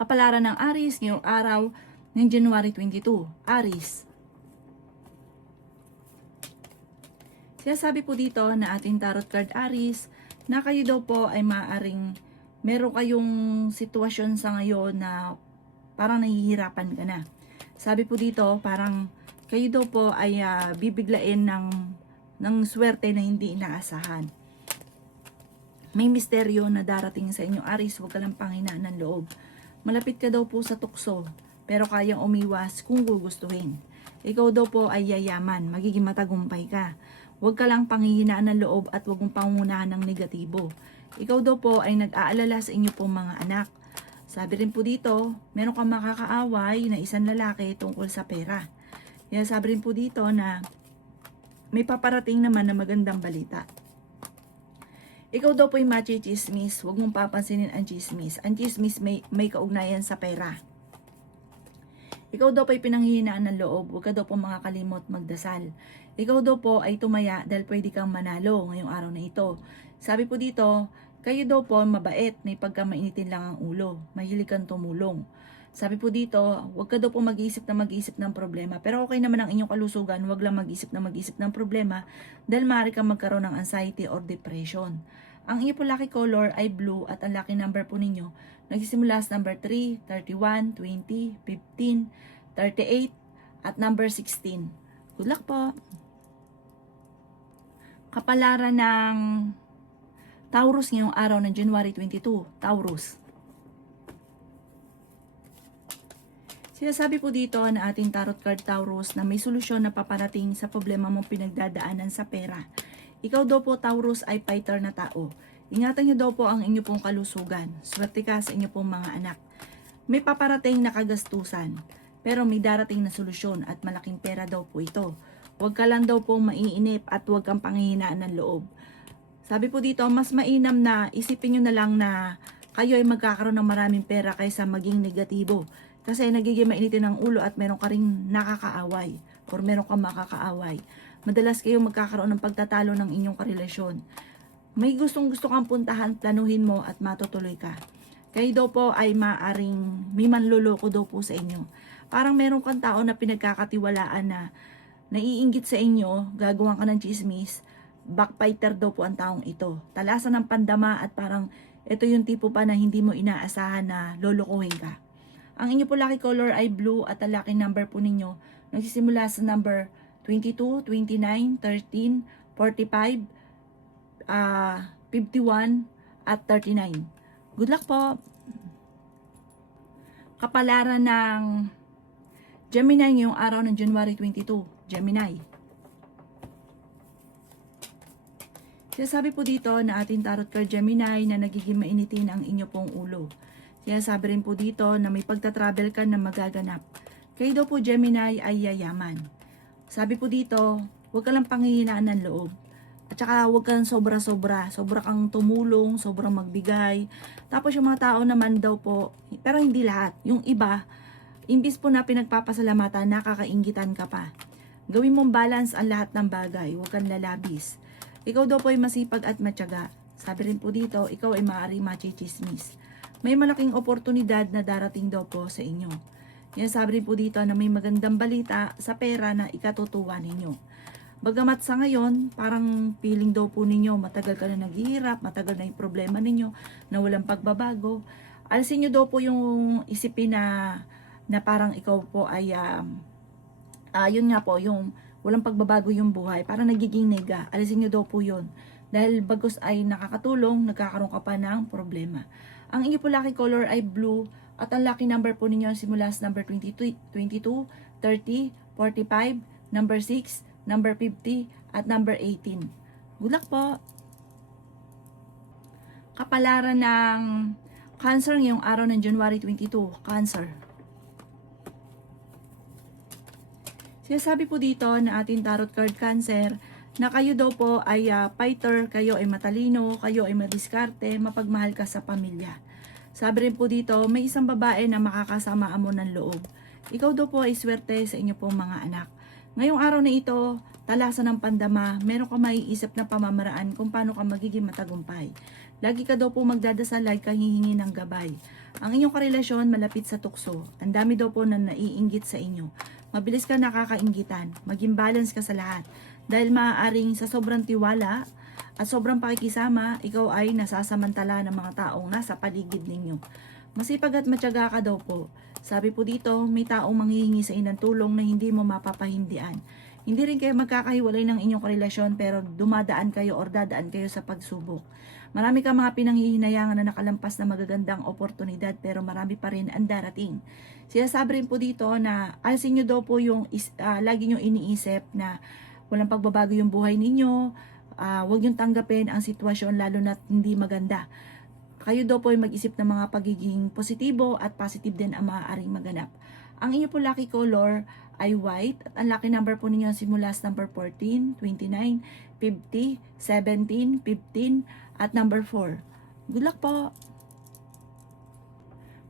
Kapalaran ng Aries ngayong araw ng January 22. Aries. Sinasabi po dito na ating tarot card Aries na kayo daw po ay maaaring meron kayong sitwasyon sa ngayon na parang nahihirapan ka na. Sabi po dito parang kayo daw po ay bibiglain ng swerte na hindi inaasahan. May misteryo na darating sa inyo Aries, huwag ka lang panghinaan ng loob. Malapit ka daw po sa tukso, pero kayang umiwas kung gugustuhin. Ikaw daw po ay yayaman, magiging matagumpay ka. Huwag ka lang panghihinaan ng loob at huwag mong pangunahan ng negatibo. Ikaw daw po ay nag-aalala sa inyo pong mga anak. Sabi rin po dito, meron kang makakaaway na isang lalaki tungkol sa pera. Kaya sabi rin po dito na may paparating naman na magandang balita. Ikaw daw po ay machichismis, huwag mong papansinin ang chismis. Ang chismis may kaugnayan sa pera. Ikaw daw po ay pinanghihinaan ng loob, huwag ka daw po makakalimot magdasal. Ikaw daw po ay tumaya dahil pwede kang manalo ngayong araw na ito. Sabi po dito, kayo daw po mabait, may pagkamainitin lang ang ulo, mahilig kang tumulong. Sabi po dito, huwag ka daw po mag-iisip ng problema. Pero okay naman ang inyong kalusugan, huwag lang mag-isip ng problema dahil maaari kang magkaroon ng anxiety or depression. Ang inyong po lucky color ay blue at ang lucky number po ninyo nagsisimula sa number 3, 31, 20, 15, 38 at number 16. Good luck po! Kapalaran ng Taurus ngayong araw ng January 22. Taurus. Sinasabi po dito na ating tarot card Taurus na may solusyon na paparating sa problema mong pinagdadaanan sa pera. Ikaw daw po Taurus ay fighter na tao. Ingatan niyo daw po ang inyo pong kalusugan. Swerte ka sa inyo pong mga anak. May paparating na kagastusan, pero may darating na solusyon at malaking pera daw po ito. Huwag ka lang daw po maiinip at huwag kang panghihinaan ng loob. Sabi po dito, mas mainam na isipin nyo na lang na kayo ay magkakaroon ng maraming pera kaysa maging negatibo. Kasi nagiging mainitin ang ulo at meron ka ring nakakaaway or meron kang makakaaway. Madalas kayo magkakaroon ng pagtatalo ng inyong karelasyon. May gustong-gusto kang puntahan, planuhin mo at matutuloy ka. Kayo daw po ay maaring may manloloko daw po sa inyo. Parang meron kang tao na pinagkakatiwalaan na naiinggit sa inyo, gagawan ka ng chismis, backbiter daw po ang taong ito. Talasan ng pandama at parang ito yung tipo pa na hindi mo inaasahan na lolokohin ka. Ang inyo po lucky color ay blue at ang lucky number po ninyo nagsisimula sa number 22, 29, 13, 45, 51, at 39. Good luck po! Kapalaran ng Gemini ngayong araw ng January 22. Gemini. Sinasabi po dito na ating tarot card Gemini na nagiging mainitin ang inyo pong ulo. Sinasabi rin po dito na may pagta-travel ka na magaganap. Kayo daw po Gemini ay yayaman. Sabi po dito, huwag ka lang panghihinaan ng loob. At saka huwag kang sobra-sobra. Sobra kang tumulong, sobrang magbigay. Tapos yung mga tao naman daw po, pero hindi lahat. Yung iba, imbis po na pinagpapasalamatan, nakakainggitan ka pa. Gawin mong balance ang lahat ng bagay. Huwag kang lalabis. Ikaw daw po ay masipag at matyaga. Sabi rin po dito, ikaw ay maaari machichismis. May malaking oportunidad na darating daw po sa inyo. Yan sabi rin po dito na may magandang balita sa pera na ikatutuwa ninyo. Bagamat sa ngayon, parang feeling daw po ninyo, matagal ka na naghihirap, matagal na yung problema ninyo, na walang pagbabago. Alisin nyo daw po yung isipin na parang ikaw po ay, yun nga po, yung walang pagbabago yung buhay, parang nagiging nega. Alisin nyo daw po yun. Dahil bagos ay nakakatulong, nagkakaroon ka pa ng problema. Ang inyo po lucky color ay blue at ang lucky number po ninyo simula sa number 22, 30, 45, number 6, number 50, at number 18. Good luck po! Kapalaran ng Cancer ngayong araw ng January 22. Cancer. Sinasabi po dito na ating tarot card Cancer na kayo daw po ay fighter, kayo ay matalino, kayo ay madiskarte, mapagmahal ka sa pamilya. Sabi rin po dito, may isang babae na makakasama mo ng loob. Ikaw daw po ay swerte sa inyo pong mga anak. Ngayong araw na ito, talasan ng pandama, meron ka maiisip na pamamaraan kung paano ka magiging matagumpay. Lagi ka daw po magdadasal, lagi ka hihingi ng gabay. Ang inyong karelasyon malapit sa tukso. Ang dami daw po na naiinggit sa inyo. Mabilis ka nakakainggitan. Maging balance ka sa lahat. Dahil maaaring sa sobrang tiwala at sobrang pakikisama, ikaw ay nasasamantala ng mga taong nasa paligid ninyo. Masipag at matyaga ka daw po. Sabi po dito, may taong manghihingi sa inang tulong na hindi mo mapapahindian. Hindi rin kayo magkakahiwalay ng inyong karelasyon pero dumadaan kayo or dadaan kayo sa pagsubok. Marami kang mga pinanghihinayangan na nakalampas na magagandang oportunidad pero marami pa rin ang darating. Sinasabi rin po dito na alisin nyo daw po yung lagi nyo iniisip na walang pagbabago yung buhay ninyo, huwag nyo tanggapin ang sitwasyon lalo na hindi maganda. Kayo daw po ay mag-isip ng mga pagiging positibo at positive din ang maaaring maganap. Ang inyo po lucky color ay white at ang lucky number po ninyo simula sa number 14, 29, 50, 17, 15 at number 4. Good luck po!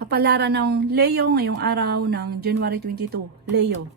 Kapalaran ng Leo ngayong araw ng January 22. Leo.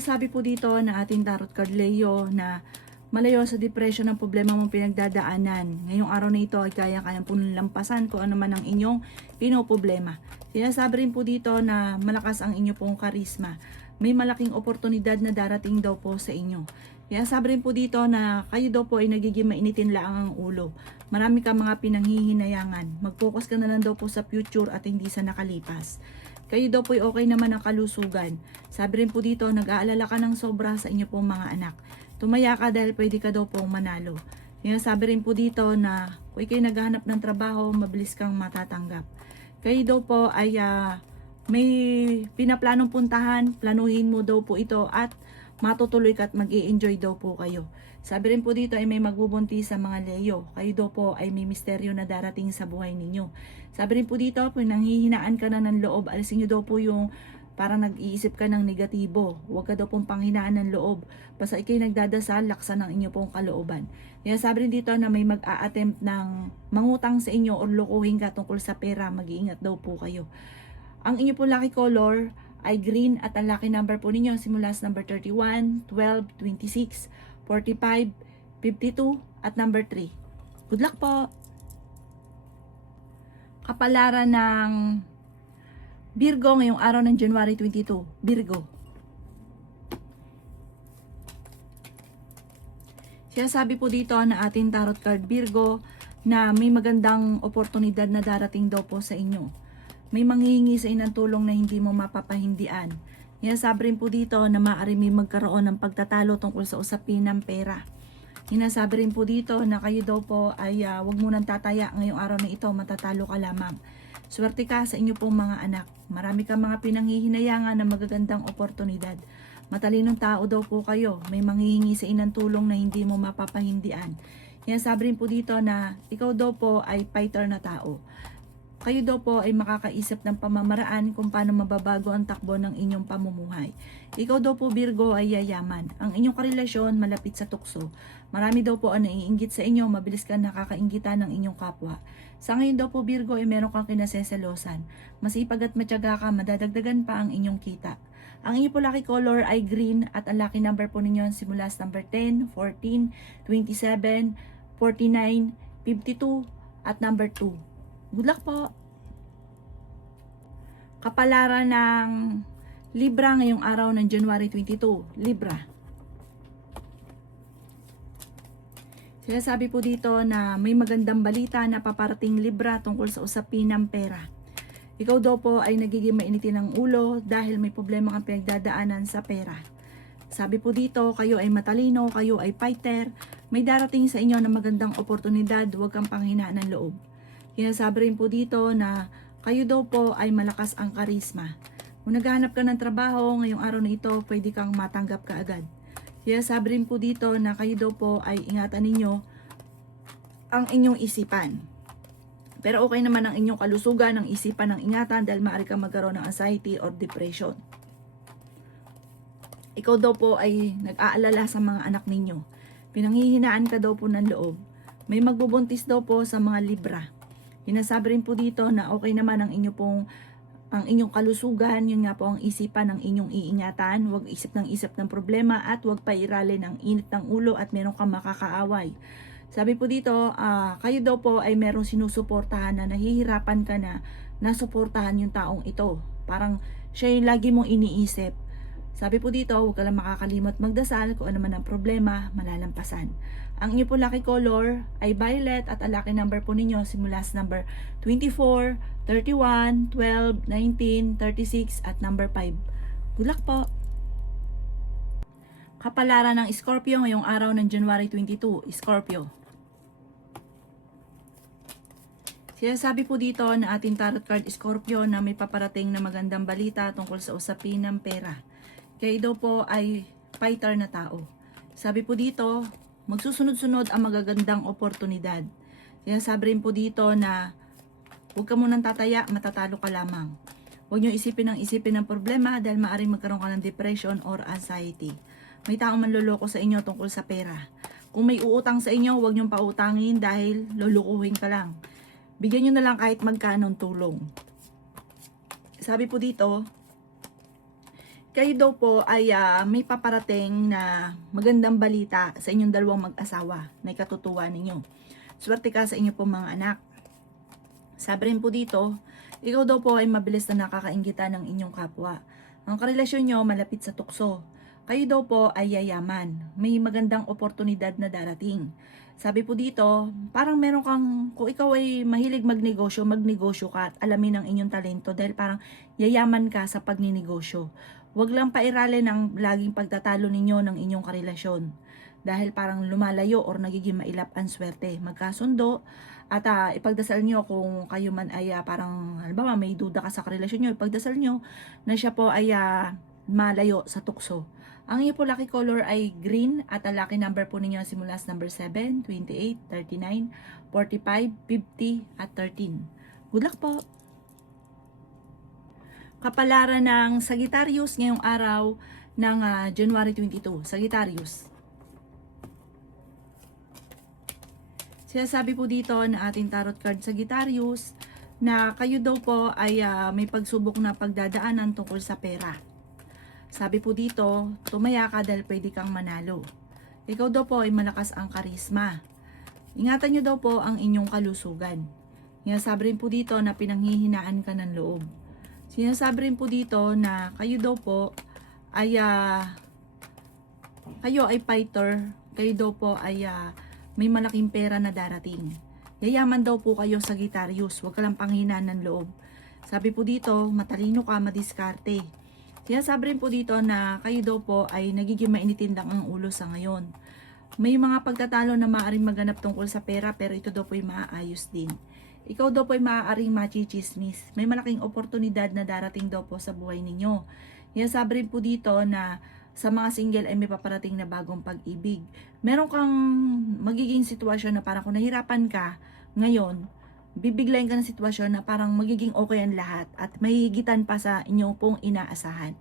Sabi po dito na ating tarot card Leo na malayo sa depression ng problema mong pinagdadaanan. Ngayong araw na ito ay kaya-kayang pong lampasan kung ano man ang inyong pinoproblema. Sinasabi rin po dito na malakas ang inyo pong karisma. May malaking oportunidad na darating daw po sa inyo. Sinasabi rin po dito na kayo daw po ay nagiging mainitin lang ang ulo. Marami kang mga pinanghihinayangan. Mag-focus ka na lang daw po sa future at hindi sa nakalipas. Kayo daw po ay okay naman ang kalusugan. Sabi rin po dito, nag-aalala ka ng sobra sa inyo pong mga anak. Tumaya ka dahil pwede ka daw pong manalo. Sabi rin po dito na kung kayo naghahanap ng trabaho, mabilis kang matatanggap. Kayo daw po ay may pinaplanong puntahan, planuhin mo daw po ito at matutuloy ka at mag-i-enjoy daw po kayo. Sabi rin po dito ay may magbubuntis sa mga Leo. Kayo daw po ay may misteryo na darating sa buhay ninyo. Sabi rin po dito, kung nanghihinaan ka na ng loob, alisin nyo daw po yung parang nag-iisip ka ng negatibo. Huwag ka daw pong panghinaan ng loob. Basta ikay nagdadasal, laksan ng inyo pong kalooban. Kaya sabi rin dito na may mag-a-attempt ng mangutang sa inyo o lokohin ka tungkol sa pera, mag-iingat daw po kayo. Ang inyo pong lucky color ay green at ang lucky number po ninyo simula sa number 31, 12, 26, 45, 52 at number 3. Good luck po! Kapalaran ng Virgo ngayong araw ng January 22. Virgo. Sabi po dito na ating tarot card Virgo na may magandang oportunidad na darating daw po sa inyo. May manghihingi sa inang tulong na hindi mo mapapahindian. Sabi rin po dito na maaari may magkaroon ng pagtatalo tungkol sa usapin ng pera. Sabi rin po dito na kayo daw po ay wag munang tataya ngayong araw na ito, matatalo ka lamang. Swerte ka sa inyo pong mga anak. Marami kang mga pinanghihinayangan na magagandang oportunidad. Matalinong tao daw po kayo. May manghihingi sa inang tulong na hindi mo mapapahindian. Sabi rin po dito na ikaw daw po ay fighter na tao. Kayo daw po ay makakaisip ng pamamaraan kung paano mababago ang takbo ng inyong pamumuhay. Ikaw daw po Virgo ay yayaman. Ang inyong karelasyon malapit sa tukso. Marami daw po ang naiinggit sa inyo, mabilis kang nakakainggitan ng inyong kapwa. Sa ngayon daw po Virgo ay meron kang kinaseselosan. Masipag at matyaga ka, madadagdagan pa ang inyong kita. Ang inyong po lucky color ay green at ang lucky number po ninyo simula sa number 10, 14, 27, 49, 52 at number 2. Good luck po! Kapalaran ng Libra ngayong araw ng January 22. Libra. Sabi po dito na may magandang balita na paparating Libra tungkol sa usapin ng pera. Ikaw daw po ay nagiging mainitin ng ulo dahil may problema kang pinagdadaanan sa pera. Sabi po dito, kayo ay matalino, kayo ay fighter, may darating sa inyo na magandang oportunidad, huwag kang panghinaan ng loob. Sabi rin po dito na kayo daw po ay malakas ang karisma. Kung naghahanap ka ng trabaho ngayong araw na ito, pwede kang matanggap ka agad. Sabi rin po dito na kayo daw po ay ingatan ninyo ang inyong isipan. Pero okay naman ang inyong kalusugan, ang isipan ng ingatan dahil maaari kang magkaroon ng anxiety or depression. Ikaw daw po ay nag-aalala sa mga anak ninyo. Pinanghihinaan ka daw po ng loob. May magbubuntis daw po sa mga Libra. Sinasabi rin po dito na okay naman ang inyong kalusugan, yun nga po ang isipan ng inyong iingatan, huwag isip ng problema at huwag pairalin ang init ng ulo at meron kang makakaaway. Sabi po dito, kayo daw po ay merong sinusuportahan na nahihirapan ka na nasuportahan yung taong ito. Parang siya yung lagi mong iniisip. Sabi po dito, huwag ka lang makakalimot magdasal kung ano man ang problema, malalampasan. Ang inyo po lucky color ay violet at ang lucky number po ninyo simula sa number 24, 31, 12, 19, 36 at number 5. Good luck po! Kapalaran ng Scorpio ngayong araw ng January 22, Scorpio. Sinasabi po dito na ating tarot card Scorpio na may paparating na magandang balita tungkol sa usapin ng pera. Kayo daw po ay fighter na tao. Sabi po dito, magsusunod-sunod ang magagandang oportunidad. Sinasabi rin po dito na huwag ka munang tataya, matatalo ka lamang. Huwag nyo isipin ng problema dahil maaaring magkaroon ka ng depression or anxiety. May taong manloloko sa inyo tungkol sa pera. Kung may uutang sa inyo, huwag nyong pautangin dahil lulukuhin ka lang. Bigyan nyo na lang kahit magkanong tulong. Sabi po dito, kayo daw po ay may paparating na magandang balita sa inyong dalawang mag-asawa na ikatutuwa ninyo. Swerte ka sa inyo po mga anak. Sabi rin po dito, ikaw daw po ay mabilis na nakakainggitan ng inyong kapwa. Ang karelasyon nyo malapit sa tukso. Kayo daw po ay yayaman. May magandang oportunidad na darating. Sabi po dito, parang meron kang, kung ikaw ay mahilig magnegosyo ka at alamin ang inyong talento dahil parang yayaman ka sa pagninegosyo. Huwag lang pairalin ang laging pagtatalo ninyo ng inyong karelasyon dahil parang lumalayo or nagiging mailap ang swerte. Magkasundo at ipagdasal nyo kung kayo man ay parang, halimbawa may duda ka sa karelasyon nyo, ipagdasal nyo na siya po ay malayo sa tukso. Ang iyo po lucky color ay green at ang lucky number po ninyo simula sa number 7, 28, 39, 45, 50 at 13. Good luck po! Kapalaran ng Sagittarius ngayong araw ng January 22. Sagittarius. Sinasabi po dito na ating tarot card Sagittarius na kayo daw po ay may pagsubok na pagdadaanan tungkol sa pera. Sabi po dito, tumaya ka dahil pwede kang manalo. Ikaw daw po ay malakas ang karisma. Ingatan nyo daw po ang inyong kalusugan. Sinasabi rin po dito na pinanghihinaan ka ng loob. Sinasabi rin po dito na kayo daw po ay kayo ay fighter. Kayo daw po ay may malaking pera na darating. Yayaman daw po kayo Sagittarius. Huwag ka lang panghinaan ng loob. Sabi po dito, matalino ka, madiskarte. Sinasabi rin po dito na kayo daw po ay nagiging mainitindang ang ulo sa ngayon. May mga pagtatalo na maaaring maganap tungkol sa pera pero ito daw po ay maaayos din. Ikaw daw po ay maaaring machichismis. May malaking oportunidad na darating daw po sa buhay ninyo. Sinasabi rin po dito na sa mga single ay may paparating na bagong pag-ibig. Meron kang magiging sitwasyon na parang kung nahirapan ka ngayon, bibiglayin ka ng sitwasyon na parang magiging okay ang lahat at mahihigitan pa sa inyo pong inaasahan.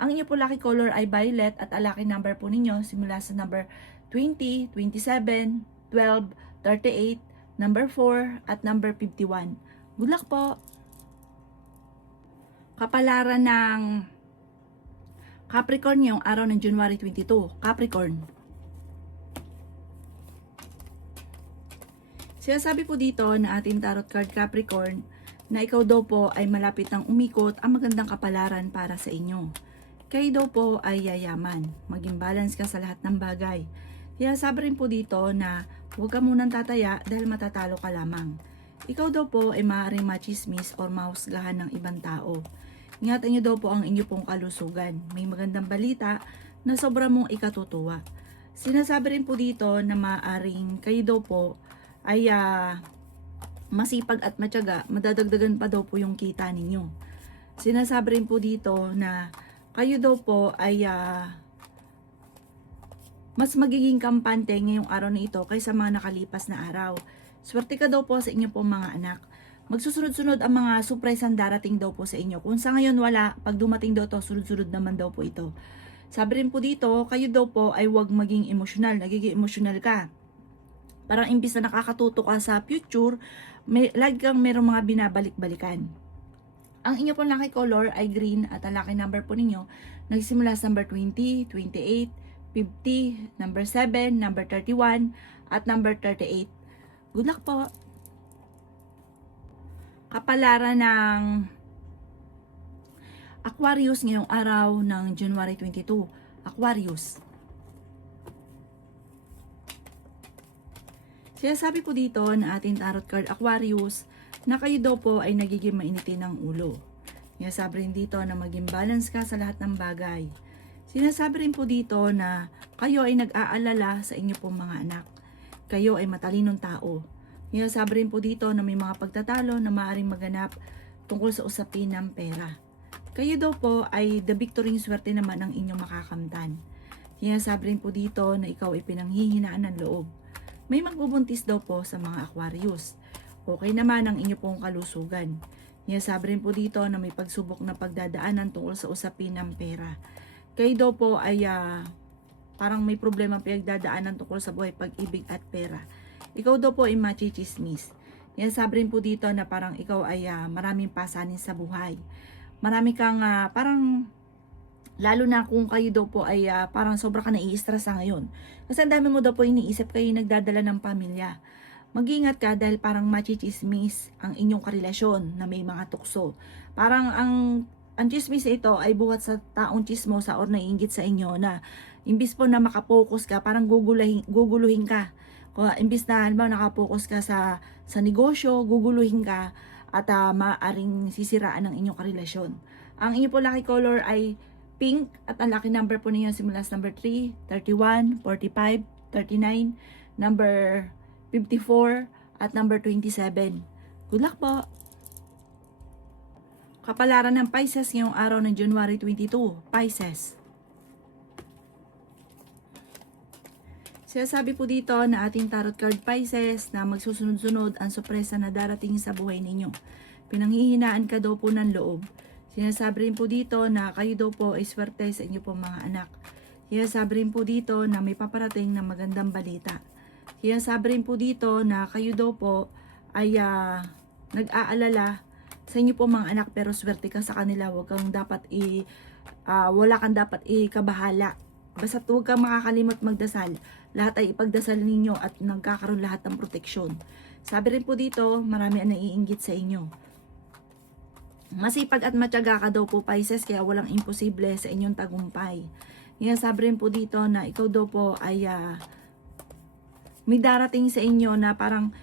Ang inyo po lucky color ay violet at ang lucky number po ninyo simula sa number 20, 27, 12, 38, number 4 at number 51. Good luck po! Kapalaran ng Capricorn yung araw ng January 22. Capricorn. Sinasabi po dito na ating tarot card Capricorn na ikaw daw po ay malapit ng umikot ang magandang kapalaran para sa inyo. Kayo daw po ay yayaman. Maging balance ka sa lahat ng bagay. Sinasabi rin po dito na huwag ka munang tataya dahil matatalo ka lamang. Ikaw daw po ay maaaring machismis or mahusgahan ng ibang tao. Ingatan nyo daw po ang inyo pong kalusugan. May magandang balita na sobra mong ikatutuwa. Sinasabi rin po dito na maaaring kayo daw po ay masipag at matyaga, madadagdagan pa daw po yung kita ninyo. Sinasabi rin po dito na kayo daw po ay mas magiging kampante ngayong araw na ito kaysa mga nakalipas na araw. Swerte ka daw po sa inyo po mga anak. Magsusunod-sunod ang mga surprise ang darating daw po sa inyo. Kung sa ngayon wala, pag dumating daw to, sunod-sunod naman daw po ito. Sabi rin po dito, kayo daw po ay huwag maging emosyonal. Nagiging emosyonal ka. Parang imbis na nakakatuto ka sa future, lagi kang merong mga binabalik-balikan. Ang inyo pong lucky color ay green at ang lucky number po ninyo nagsimula sa number 20, 28, 50, number 7, number 31, at number 38. Good luck po! Kapalaran ng Aquarius ngayong araw ng January 22. Aquarius. Sinasabi po dito na ating tarot card Aquarius na kayo daw po ay nagiging mainitin ng ulo. Sinasabi rin dito na maging balance ka sa lahat ng bagay. Sinasabi rin po dito na kayo ay nag-aalala sa inyo pong mga anak. Kayo ay matalinong tao. Sinasabi rin po dito na may mga pagtatalo na maaaring maganap tungkol sa usapin ng pera. Kayo daw po ay the victory swerte naman ang inyong makakamtan. Sinasabi rin po dito na ikaw ay pinanghihinaan ng loob. May magbubuntis daw po sa mga Aquarius. Okay naman ang inyo pong kalusugan. Sinasabi rin po dito na may pagsubok na pagdadaanan tungkol sa usapin ng pera. Kayo daw po ay parang may problema pinagdadaanan tungkol sa buhay, pag-ibig at pera. Ikaw daw po ay machichismis. Sinasabi rin po dito na parang ikaw ay maraming pasanin sa buhay. Marami kang parang, lalo na kung kayo daw po ay parang sobra ka nai-stress ngayon. Kasi ang dami mo daw po iniisip, kayo nagdadala ng pamilya. Mag-ingat ka dahil parang machichismis ang inyong karelasyon na may mga tukso. Parang ang chismis ito ay buhat sa taong chismosa or naiinggit sa inyo na imbis po na makapokus ka, parang guguluhin ka. Kung imbis na nakapokus ka sa negosyo, guguluhin ka at maaaring sisiraan ng inyong karelasyon. Ang inyong po lucky color ay pink at ang lucky number po ninyo simula sa number 3, 31, 45, 39, number 54 at number 27. Good luck po! Kapalaran ng Pisces ngayong araw ng January 22. Pisces. Sinasabi po dito na ating tarot card Pisces na magsusunod-sunod ang sorpresa na darating sa buhay ninyo. Pinanghihinaan ka daw po ng loob. Sinasabi rin po dito na kayo daw po ay swerte sa inyo pong mga anak. Sinasabi rin po dito na may paparating na magandang balita. Sinasabi rin po dito na kayo daw po ay nag-aalala sa inyo pong mga anak pero swerte ka sa kanila. Wala kang dapat ikabahala. Basta huwag kang makakalimot magdasal. Lahat ay ipagdasal ninyo at nagkakaroon lahat ng proteksyon. Sabi rin po dito, marami ang naiinggit sa inyo. Masipag at matyaga ka daw po Pisces, kaya walang imposible sa inyong tagumpay. Sabi rin po dito na ikaw daw po ay may darating sa inyo na parang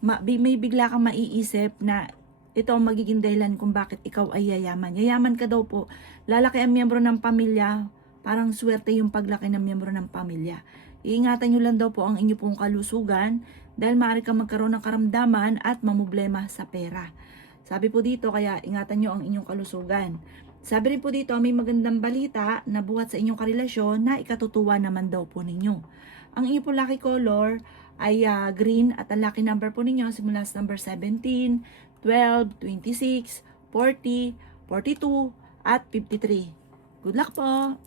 may bigla kang maiisip na ito ang magiging dahilan kung bakit ikaw ay yayaman. Yayaman ka daw po. Lalaki ang miyembro ng pamilya. Parang swerte yung paglaki ng miyembro ng pamilya. Iingatan nyo lang daw po ang inyo pong kalusugan dahil maaari kang magkaroon ng karamdaman at mamproblema sa pera. Sabi po dito, kaya ingatan nyo ang inyong kalusugan. Sabi rin po dito, may magandang balita na buhat sa inyong karelasyon na ikatutuwa naman daw po ninyo. Ang inyong po lucky color ay green at ang lucky number po ninyo simula sa number 17, 12, 26, 40, 42 at 53. Good luck po!